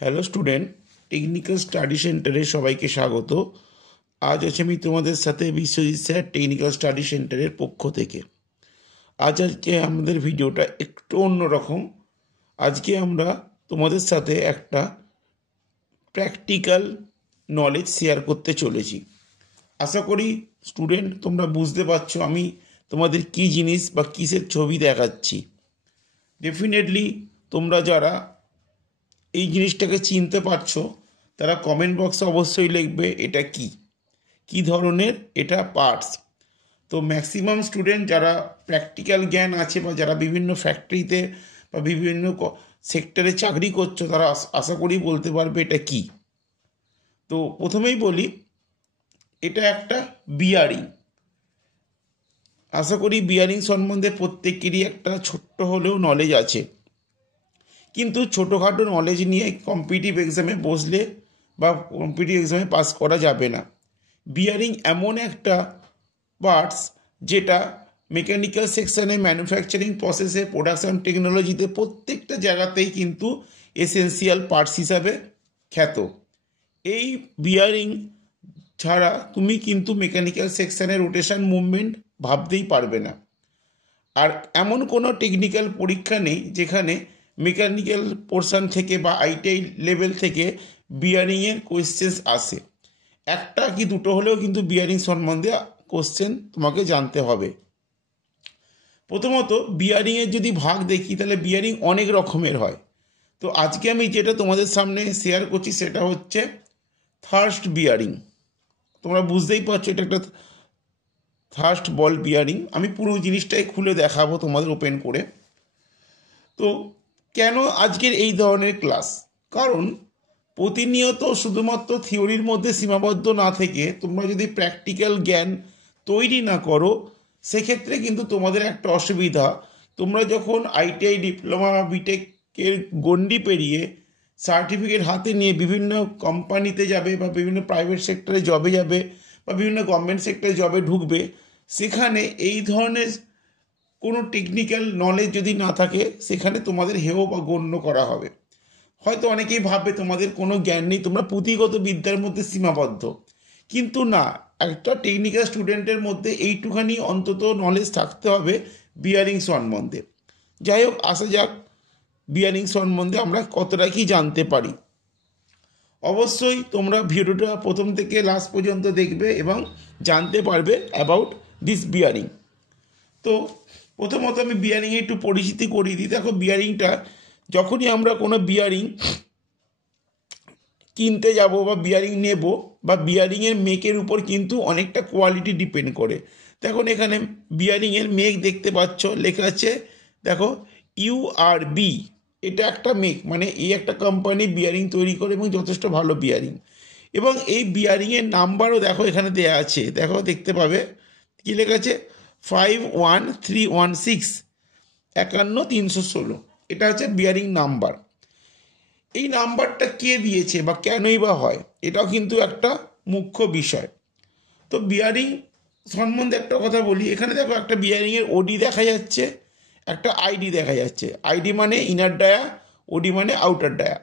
Hello student, technical study সেন্টারে সবাইকে স্বাগত। আজ আছে আমি তোমাদের সাথে বিশ্বজিৎ স্যার টেকনিক্যাল স্টাডি সেন্টারের পক্ষ থেকে। আজকে আমাদের ভিডিওটা একটু অন্যরকম। আজকে আমরা তোমাদের সাথে একটা প্র্যাকটিক্যাল নলেজ শেয়ার করতে চলেছি। আশা করি স্টুডেন্ট তোমরা বুঝতে পারছো আমি তোমাদের কী জিনিস বা কিসের ছবি দেখাচ্ছি। ডেফিনেটলি তোমরা যারা এই জিনিসটাকে চিনতে পারছো তারা কমেন্ট বক্সে অবশ্যই লিখবে এটা কি ধরনের এটা পার্টস। তো ম্যাক্সিমাম স্টুডেন্ট যারা প্র্যাকটিক্যাল জ্ঞান আছে বা যারা বিভিন্ন ফ্যাক্টরিতে বা বিভিন্ন সেক্টরে চাকরি করছো তারা আশা করি বলতে পারবে এটা কি। তো প্রথমেই বলি এটা একটা বিয়ারিং। আশা করি বিয়ারিং সম্বন্ধে প্রত্যেকেরই একটা ছোট্ট হলেও নলেজ আছে, কিন্তু ছোটোখাটো নলেজ নিয়ে কম্পিটিটিভ এক্সামে বসলে বা কম্পিটিটিভ এক্সামে পাস করা যাবে না। বিয়ারিং এমন একটা পার্টস যেটা মেকানিক্যাল সেকশানে, ম্যানুফ্যাকচারিং প্রসেসে, প্রোডাকশন টেকনোলজিতে প্রত্যেকটা জায়গাতেই কিন্তু এসেন্সিয়াল পার্টস হিসাবে খ্যাত। এই বিয়ারিং ছাড়া তুমি কিন্তু মেকানিক্যাল সেকশানে রোটেশন মুভমেন্ট ভাবতেই পারবে না। আর এমন কোনো টেকনিক্যাল পরীক্ষা নেই যেখানে মেকানিক্যাল পোর্শন থেকে বা আইটিআই লেভেল থেকে বিয়ারিংয়ের কোয়েশ্চেন্স আসে। একটা কি দুটো হলেও কিন্তু বিয়ারিং সম্বন্ধে কোশ্চেন তোমাকে জানতে হবে। প্রথমত বিয়ারিংয়ের যদি ভাগ দেখি তাহলে বিয়ারিং অনেক রকমের হয়। তো আজকে আমি যেটা তোমাদের সামনে শেয়ার করছি সেটা হচ্ছে থার্স্ট বিয়ারিং। তোমরা বুঝতেই পারছো এটা একটা থার্স্ট বল বিয়ারিং। আমি পুরো জিনিসটাই খুলে দেখাবো তোমাদের ওপেন করে। তো কেন আজকের এই ধরনের ক্লাস? কারণ প্রতিনিয়ত শুধুমাত্র থিওরির মধ্যে সীমাবদ্ধ না থেকে তোমরা যদি প্র্যাকটিক্যাল জ্ঞান তৈরি না করো সেক্ষেত্রে কিন্তু তোমাদের একটা অসুবিধা। তোমরা যখন আইটিআই, ডিপ্লোমা, বিটেকের গণ্ডি পেরিয়ে সার্টিফিকেট হাতে নিয়ে বিভিন্ন কোম্পানিতে যাবে বা বিভিন্ন প্রাইভেট সেক্টরে জবে যাবে বা বিভিন্ন গভর্নমেন্ট সেক্টরে জবে ঢুকবে, সেখানে এই ধরনের কোনো টেকনিক্যাল নলেজ যদি না থাকে সেখানে তোমাদের হেয় বা গণ্য করা হবে। হয়তো অনেকেই ভাববে তোমাদের কোনো জ্ঞান নেই, তোমরা পুঁথিগত বিদ্যার মধ্যে সীমাবদ্ধ, কিন্তু না, একটা টেকনিক্যাল স্টুডেন্টের মধ্যে এইটুখানি অন্তত নলেজ থাকতে হবে বিয়ারিং সম্বন্ধে। যাই হোক, আসা যাক বিয়ারিং সম্বন্ধে আমরা কতটা কি জানতে পারি। অবশ্যই তোমরা ভিডিওটা প্রথম থেকে লাস্ট পর্যন্ত দেখবে এবং জানতে পারবে অ্যাবাউট দিস বিয়ারিং। তো প্রথমত আমি বিয়ারিংয়ে একটু পরিচিতি করিয়ে দিই। দেখো, বিয়ারিংটা যখনই আমরা কোনো বিয়ারিং কিনতে যাব বা বিয়ারিং নেব বা বিয়ারিংয়ের মেকের উপর কিন্তু অনেকটা কোয়ালিটি ডিপেন্ড করে। দেখুন এখানে বিয়ারিংয়ের মেক দেখতে পাচ্ছ, লেখা আছে দেখো URB। এটা একটা মেক, মানে এই একটা কোম্পানি বিয়ারিং তৈরি করে এবং যথেষ্ট ভালো বিয়ারিং। এবং এই বিয়ারিংয়ের নাম্বারও দেখো এখানে দেওয়া আছে, দেখো দেখতে পাবে কী লেখা আছে 51316 51316। এটা হচ্ছে বিয়ারিং নাম্বার। এই নাম্বারটা কে দিয়েছে বা কেনই বা হয়, এটাও কিন্তু একটা মুখ্য বিষয়। তো বিয়ারিং সম্বন্ধে একটা কথা বলি। এখানে দেখো একটা বিয়ারিংয়ের ওডি দেখা যাচ্ছে, একটা আইডি দেখা যাচ্ছে। আইডি মানে ইনার ডায়া, ওডি মানে আউটার ডায়া।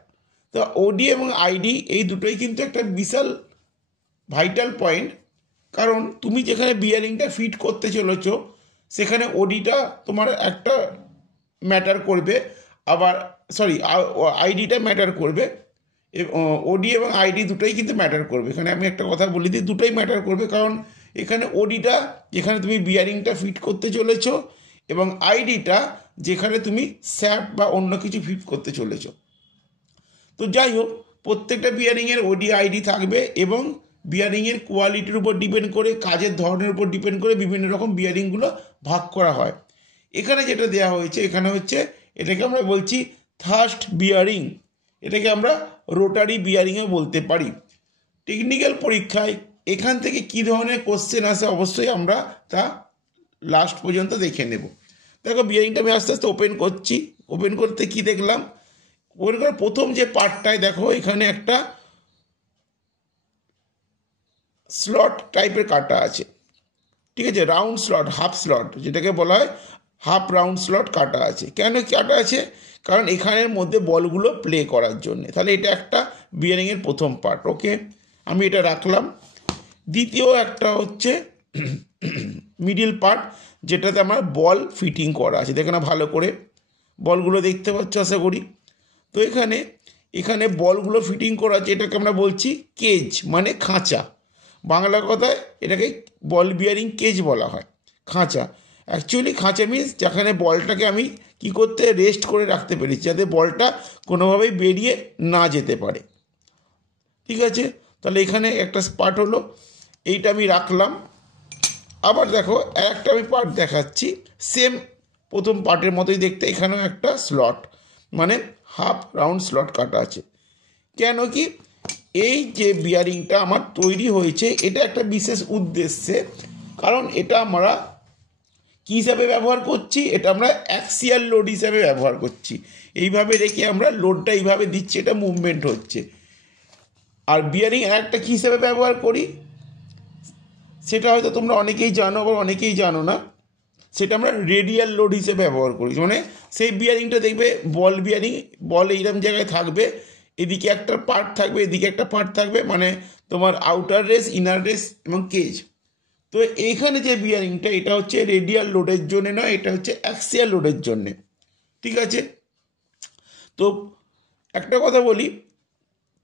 তো ওডি এবং আইডি এই দুটোই কিন্তু একটা বিশাল ভাইটাল পয়েন্ট। কারণ তুমি যেখানে বিয়ারিংটা ফিট করতে চলেছো সেখানে ওডিটা তোমার একটা ম্যাটার করবে, আবার আইডিটা ম্যাটার করবে। ওডি এবং আইডি দুটোই কিন্তু ম্যাটার করবে। এখানে আমি একটা কথা বলি দিই, দুটোই ম্যাটার করবে। কারণ এখানে ওডিটা যেখানে তুমি বিয়ারিংটা ফিট করতে চলেছো এবং আইডিটা যেখানে তুমি শ্যাফট বা অন্য কিছু ফিট করতে চলেছো। তো যাই হোক, প্রত্যেকটা বিয়ারিংয়ের ওডি আইডি থাকবে এবং বিয়ারিংয়ের কোয়ালিটির উপর ডিপেন্ড করে, কাজের ধরনের উপর ডিপেন্ড করে বিভিন্ন রকম বিয়ারিংগুলো ভাগ করা হয়। এখানে যেটা দেওয়া হয়েছে এখানে হচ্ছে, এটাকে আমরা বলছি থার্স্ট বিয়ারিং। এটাকে আমরা রোটারি বিয়ারিংও বলতে পারি। টেকনিক্যাল পরীক্ষায় এখান থেকে কী ধরনের কোশ্চেন আসে অবশ্যই আমরা তা লাস্ট পর্যন্ত দেখে নেব। দেখো বিয়ারিংটা আমি আস্তে আস্তে ওপেন করছি। ওপেন করতে কি দেখলাম, ওপেন করার প্রথম যে পার্টটায় দেখো এখানে একটা স্লট টাইপের কাটা আছে, ঠিক আছে, রাউন্ড স্লট, হাফ স্লট যেটাকে বলা হয় হাফ রাউন্ড স্লট কাটা আছে। কেন কাটা আছে? কারণ এখানের মধ্যে বলগুলো প্লে করার জন্য। তাহলে এটা একটা বিয়ারিংয়ের প্রথম পার্ট। ওকে, আমি এটা রাখলাম। দ্বিতীয় একটা হচ্ছে মিডিল পার্ট, যেটাতে আমার বল ফিটিং করা আছে। দেখো না ভালো করে, বলগুলো দেখতে পাচ্ছ আশা করি। তো এখানে বলগুলো ফিটিং করা আছে, এটাকে আমরা বলছি কেজ, মানে খাঁচা। বাংলা কথায় এটাকে বল বিয়ারিং কেজ বলা হয়, খাঁচা। অ্যাকচুয়ালি খাঁচা মিন্স যেখানে বলটাকে আমি কি করতে রেস্ট করে রাখতে পেরেছি, যাতে বলটা কোনোভাবেই বেরিয়ে না যেতে পারে। ঠিক আছে, তাহলে এখানে একটা পার্ট হলো, এইটা আমি রাখলাম। আবার দেখো একটা আমি পার্ট দেখাচ্ছি, সেম প্রথম পার্টের মতোই দেখতে। এখানেও একটা স্লট, মানে হাফ রাউন্ড স্লট কাটা আছে। কেন কি, এই যে বিয়ারিংটা আমার তৈরি হয়েছে এটা একটা বিশেষ উদ্দেশ্যে, কারণ এটা আমরা কী হিসাবে ব্যবহার করছি, এটা আমরা অ্যাক্সিয়াল লোড হিসাবে ব্যবহার করছি। এইভাবে রেখে আমরা লোডটা এইভাবে দিচ্ছি, এটা মুভমেন্ট হচ্ছে। আর বিয়ারিং একটা কী হিসাবে ব্যবহার করি সেটা হয়তো তোমরা অনেকেই জানো, আবার অনেকেই জানো না। সেটা আমরা রেডিয়াল লোড হিসেবে ব্যবহার করি। মানে সেই বিয়ারিংটা দেখবে বল বিয়ারিং, বল এইরকম জায়গায় থাকবে, এদিকে একটা পার্ট থাকবে, এদিকে একটা পার্ট থাকবে, মানে তোমার আউটার রেস, ইনার রেস এবং কেজ। তো এইখানে যে বিয়ারিংটা, এটা হচ্ছে রেডিয়াল লোডের জন্য নয়, এটা হচ্ছে অ্যাক্সিয়াল লোডের জন্যে। ঠিক আছে, তো একটা কথা বলি,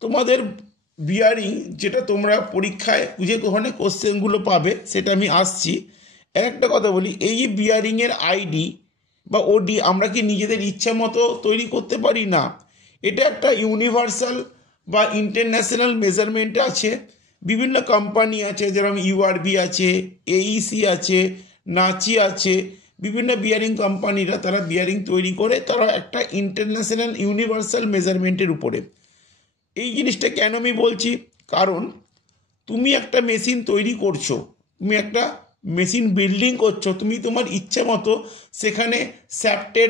তোমাদের বিয়ারিং যেটা তোমরা পরীক্ষায় যে ধরনের কোশ্চেনগুলো পাবে সেটা আমি আসছি। একটা কথা বলি, এই যে বিয়ারিংয়ের আইডি বা ওডি আমরা কি নিজেদের ইচ্ছা মতো তৈরি করতে পারি না। এটা একটা ইউনিভার্সাল বা ইন্টারন্যাশনাল মেজারমেন্ট আছে। বিভিন্ন কোম্পানি আছে, যেরকম ইউআরবি আছে, এইসি আছে, নাচি আছে, বিভিন্ন বিয়ারিং কোম্পানিরা তারা বিয়ারিং তৈরি করে, তারা একটা ইন্টারন্যাশনাল ইউনিভার্সাল মেজারমেন্টের উপরে। এই জিনিসটা কেন আমি বলছি, কারণ তুমি একটা মেশিন তৈরি করছো, তুমি একটা মেশিন বিল্ডিং করছো, তুমি তোমার ইচ্ছে মতো সেখানে শ্যাফটের,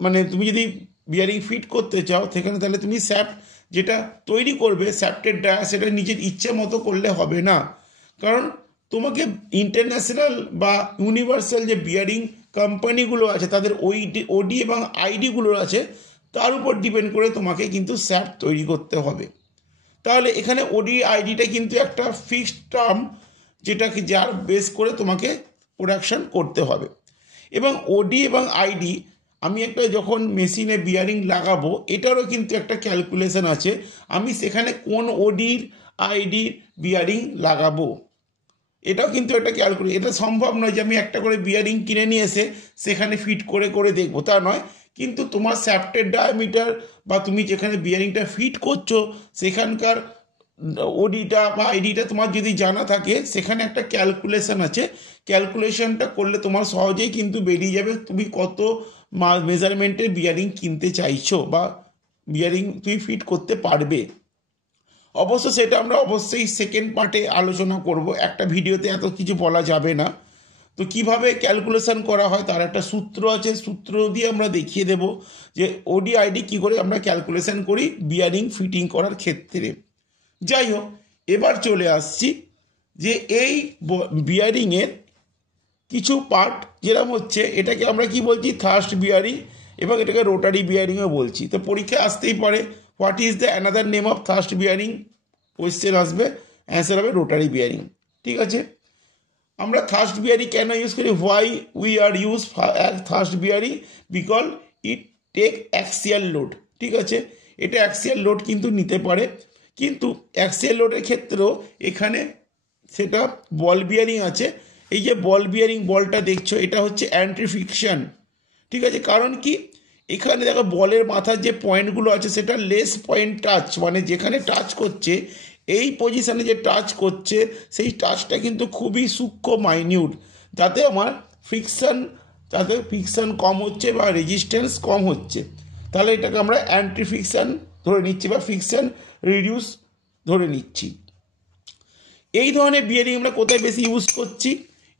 মানে তুমি যদি বিয়ারিং ফিট করতে চাও সেখানে, তাহলে তুমি শ্যাফট যেটা তৈরি করবে, শ্যাফটের ডায়া, সেটা নিজের ইচ্ছে মতো করলে হবে না। কারণ তোমাকে ইন্টারন্যাশনাল বা ইউনিভার্সাল যে বিয়ারিং কোম্পানিগুলো আছে, তাদের ওডি এবং আইডিগুলো আছে, তার উপর ডিপেন্ড করে তোমাকে কিন্তু শ্যাফট তৈরি করতে হবে। তাহলে এখানে ওডি আইডিটা কিন্তু একটা ফিক্সড টার্ম, যেটাকে যার বেস করে তোমাকে প্রোডাকশন করতে হবে। এবং ওডি এবং আইডি, আমি একটা যখন মেশিনে বিয়ারিং লাগাবো, এটারও কিন্তু একটা ক্যালকুলেশন আছে, আমি সেখানে কোন ওডির আইডির বিয়ারিং লাগাবো, এটাও কিন্তু একটা ক্যালকুলেশন। এটা সম্ভব নয় যে আমি একটা করে বিয়ারিং কিনে নিয়ে এসে সেখানে ফিট করে করে দেখবো, তা নয়। কিন্তু তোমার শ্যাফটের ডায়ামিটার বা তুমি যেখানে বিয়ারিংটা ফিট করছো সেখানকার ওডিটা বা আইডিটা তোমার যদি জানা থাকে, সেখানে একটা ক্যালকুলেশন আছে। ক্যালকুলেশনটা করলে তোমার সহজেই কিন্তু বেরিয়ে যাবে তুমি কত মেজারমেন্টের বিয়ারিং কিনতে চাইছো বা বিয়ারিং তুমি ফিট করতে পারবে। অবশ্য সেটা আমরা অবশ্যই সেকেন্ড পার্টে আলোচনা করব, একটা ভিডিওতে এত কিছু বলা যাবে না। তো কিভাবে ক্যালকুলেশন করা হয় তার একটা সূত্র আছে, সূত্র দিয়ে আমরা দেখিয়ে দেব যে ওডি আইডি কী করে আমরা ক্যালকুলেশন করি বিয়ারিং ফিটিং করার ক্ষেত্রে। যাই হোক, এবার চলে আসছি যে এই বিয়ারিংয়ের কিছু পার্ট, যেরকম হচ্ছে এটাকে আমরা কি বলছি থার্স্ট বিয়ারিং, এবং এটাকে রোটারি বিয়ারিংও বলছি। তো পরীক্ষায় আসতেই পারে, what is the another name of thrust bearing, question আসবে, অ্যান্সার হবে রোটারি বিয়ারিং। ঠিক আছে, আমরা থার্স্ট বিয়ারিং কেন ইউজ করি, why we are use thrust bearing, because it take axial load. ঠিক আছে, এটা অ্যাক্সিয়াল লোড কিন্তু নিতে পারে, কিন্তু অ্যাক্সিয়াল লোডের ক্ষেত্রেও এখানে সেটা বল বিয়ারিং আছে। এই যে বল বিয়ারিং, বলটা দেখছো, এটা হচ্ছে অ্যান্টি ফ্রিকশন। ঠিক আছে, কারণ কি, এখানে দেখো বলের মাথার যে পয়েন্টগুলো আছে সেটা লেস পয়েন্ট টাচ, মানে যেখানে টাচ করছে, এই পজিশানে যে টাচ করছে সেই টাচটা কিন্তু খুবই সূক্ষ্ম, মাইনিউট, যাতে আমার ফ্রিকশন কম হচ্ছে বা রেজিস্ট্যান্স কম হচ্ছে। তাহলে এটাকে আমরা অ্যান্টি ফ্রিকশন ধরে নিচ্ছি বা ফ্রিকশন রিডিউস ধরে নিচ্ছি। এই ধরনের বিয়ারিং আমরা কোথায় বেশি ইউজ করছি,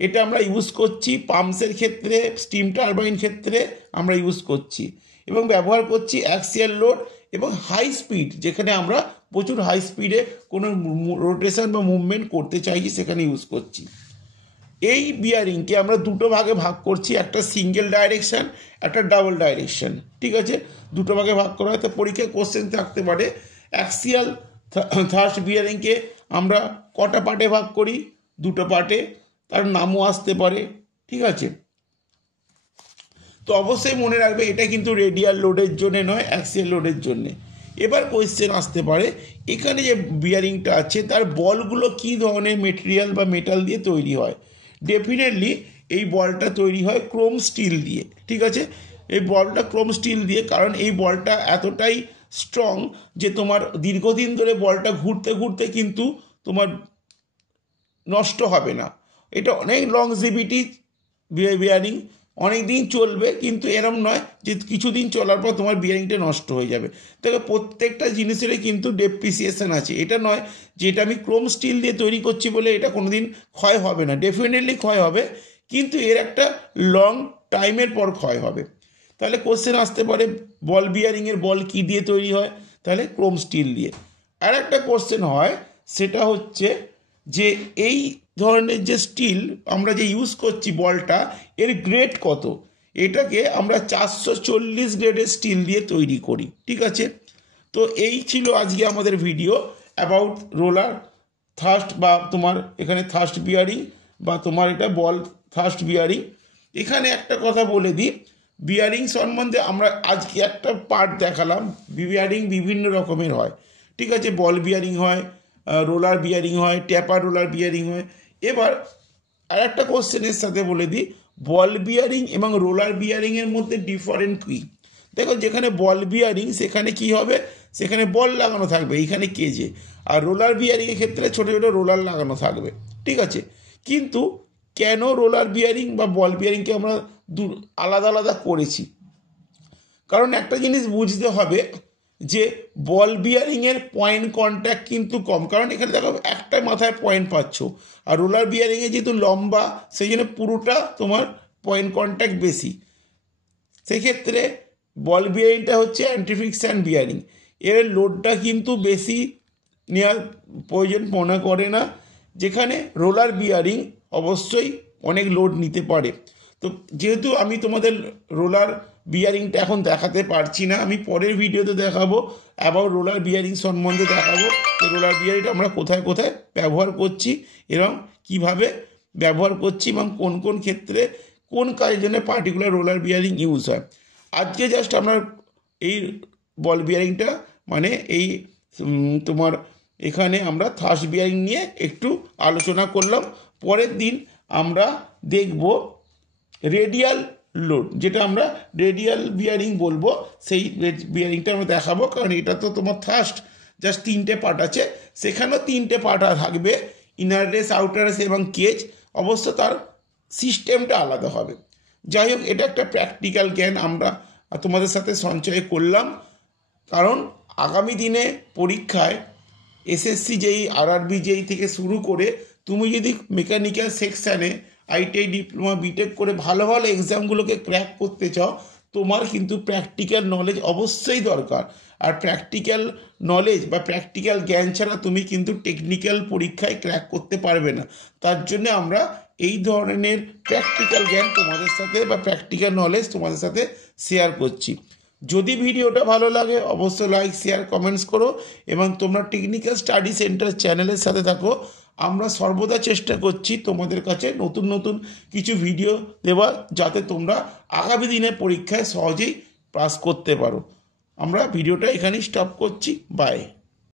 এটা আমরা ইউজ করছি পাম্পসের ক্ষেত্রে, স্টিম টারবাইন ক্ষেত্রে আমরা ইউজ করছি, এবং ব্যবহার করছি অ্যাক্সিয়াল লোড এবং হাই স্পিড, যেখানে আমরা প্রচুর হাই স্পিডে কোনো রোটেশন বা মুভমেন্ট করতে চাইছি সেখানে ইউজ করছি। এই বিয়ারিংকে আমরা দুটো ভাগে ভাগ করছি, একটা সিঙ্গেল ডাইরেকশান, একটা ডাবল ডাইরেকশান, ঠিক আছে, দুটো ভাগে ভাগ করা হয়। তো পরীক্ষায় কোশ্চেন থাকতে পারে অ্যাক্সিয়াল থার্স্ট বিয়ারিংকে আমরা কটা পার্টে ভাগ করি, দুটো পার্টে, তার নামও আসতে পারে, ঠিক আছে। তো অবশ্যই মনে রাখবে এটা কিন্তু রেডিয়াল লোডের জন্য নয়, অ্যাক্সিয়াল লোডের জন্যে। এবার কোয়েশ্চেন আসতে পারে এখানে যে বিয়ারিংটা আছে তার বলগুলো কী ধরনের মেটেরিয়াল বা মেটাল দিয়ে তৈরি হয়। ডেফিনেটলি এই বলটা তৈরি হয় ক্রোম স্টিল দিয়ে, ঠিক আছে। এই বলটা ক্রোম স্টিল দিয়ে, কারণ এই বলটা এতটাই স্ট্রং যে তোমার দীর্ঘদিন ধরে বলটা ঘুরতে ঘুরতে কিন্তু তোমার নষ্ট হবে না। এটা অনেক লংজিভিটি বিয়ারিং, অনেক দিন চলবে, কিন্তু এরম নয় যে কিছুদিন চলার পর তোমার বিয়ারিংটা নষ্ট হয়ে যাবে। তবে প্রত্যেকটা জিনিসেরই কিন্তু ডেপ্রিসিয়েশন আছে। এটা নয় যে এটা আমি ক্রোম স্টিল দিয়ে তৈরি করছি বলে এটা কোনোদিন ক্ষয় হবে না, ডেফিনেটলি ক্ষয় হবে, কিন্তু এর একটা লং টাইমের পর ক্ষয় হবে। তাহলে কোশ্চেন আসতে পারে বল বিয়ারিংয়ের বল কী দিয়ে তৈরি হয়, তাহলে ক্রোম স্টিল দিয়ে। আর একটা কোশ্চেন হয়, সেটা হচ্ছে যে এই ধরনের যে স্টিল আমরা যে ইউজ করছি বলটা, এর গ্রেড কত। এটাকে আমরা 440 গ্রেডের স্টিল দিয়ে তৈরি করি, ঠিক আছে। তো এই ছিল আজকে আমাদের ভিডিও অ্যাবাউট রোলার থার্স্ট বা তোমার এখানে থার্স্ট বিয়ারিং বা তোমার এটা বল থার্স্ট বিয়ারিং। এখানে একটা কথা বলে দিই, বিয়ারিং সম্বন্ধে আমরা আজকে একটা পার্ট দেখালাম। বিয়ারিং বিভিন্ন রকমের হয়, ঠিক আছে, বল বিয়ারিং হয়, রোলার বিয়ারিং হয়, ট্যাপার রোলার বিয়ারিং হয়। এবার আর একটা কোশ্চেনের সাথে বলে দিই, বল বিয়ারিং এবং রোলার বিয়ারিংয়ের মধ্যে ডিফারেন্ট কী। দেখো, যেখানে বল বিয়ারিং সেখানে কি হবে, সেখানে বল লাগানো থাকবে এইখানে কেজে, আর রোলার বিয়ারিংয়ের ক্ষেত্রে ছোটো ছোটো রোলার লাগানো থাকবে, ঠিক আছে। কিন্তু কেন রোলার বিয়ারিং বা বল বিয়ারিংকে আমরা আলাদা আলাদা করেছি, কারণ একটা জিনিস বুঝতে হবে যে বল বিয়ারিংয়ের পয়েন্ট কন্ট্যাক্ট কিন্তু কম, কারণ এখানে দেখো একটা মাথায় পয়েন্ট পাচ্ছ, আর রোলার বিয়ারিংয়ে যেহেতু লম্বা সেই জন্য পুরোটা তোমার পয়েন্ট কন্ট্যাক্ট বেশি। সেক্ষেত্রে বল বিয়ারিংটা হচ্ছে অ্যান্টি ফ্রিকশন বিয়ারিং, এর লোডটা কিন্তু বেশি নেওয়ার প্রয়োজন মনে করে না, যেখানে রোলার বিয়ারিং অবশ্যই অনেক লোড নিতে পারে। তো যেহেতু আমি তোমাদের রোলার বিয়ারিংটা এখন দেখাতে পারছি না, আমি পরের ভিডিওতে দেখাবো অ্যাবাউট রোলার বিয়ারিং সম্বন্ধে দেখাবো যে রোলার বিয়ারিংটা আমরা কোথায় কোথায় ব্যবহার করছি এবং কিভাবে ব্যবহার করছি এবং কোন কোন ক্ষেত্রে কোন কাজের জন্য পার্টিকুলার রোলার বিয়ারিং ইউজ হয়। আজকে জাস্ট আমরা এই বল বিয়ারিংটা মানে এই তোমার এখানে আমরা থার্স্ট বিয়ারিং নিয়ে একটু আলোচনা করলাম। পরের দিন আমরা দেখব রেডিয়াল লোড, যেটা আমরা রেডিয়াল বিয়ারিং বলবো, সেই বিয়ারিংটা আমরা দেখাবো। কারণ এটা তো তোমার থার্স্ট জাস্ট 3টে পার্ট আছে, সেখানেও 3টে পার্ট থাকবে, ইনার রেস, আউটার রেস এবং কেজ। অবশ্য তার সিস্টেমটা আলাদা হবে। যাই হোক, এটা একটা প্র্যাকটিক্যাল জ্ঞান আমরা তোমাদের সাথে সঞ্চয় করলাম, কারণ আগামী দিনে পরীক্ষায় এসএসসি যেই আরআরবি যেই থেকে শুরু করে তুমি যদি মেকানিক্যাল সেকশানে আইটিআই ডিপ্লোমা বিটেক করে ভালো ভালো এক্সামগুলোকে ক্র্যাক করতে চাও, তোমার কিন্তু প্র্যাকটিক্যাল নলেজ অবশ্যই দরকার। আর প্র্যাকটিক্যাল নলেজ বা প্র্যাকটিক্যাল জ্ঞান ছাড়া তুমি কিন্তু টেকনিক্যাল পরীক্ষায় ক্র্যাক করতে পারবে না। তার জন্য আমরা এই ধরনের প্র্যাকটিক্যাল জ্ঞান তোমাদের সাথে বা প্র্যাকটিক্যাল নলেজ তোমাদের সাথে শেয়ার করছি। যদি ভিডিওটা ভালো লাগে অবশ্যই লাইক, শেয়ার, কমেন্টস করো এবং তোমরা টেকনিক্যাল স্টাডি সেন্টার চ্যানেলের সাথে থাকো। আমরা সর্বদা চেষ্টা করছি তোমাদের কাছে নতুন নতুন কিছু ভিডিও দেওয়া, যাতে তোমরা আগামী দিনে পরীক্ষায় সহজেই পাস করতে পারো। আমরা ভিডিওটা এখানেই স্টপ করছি। বাই।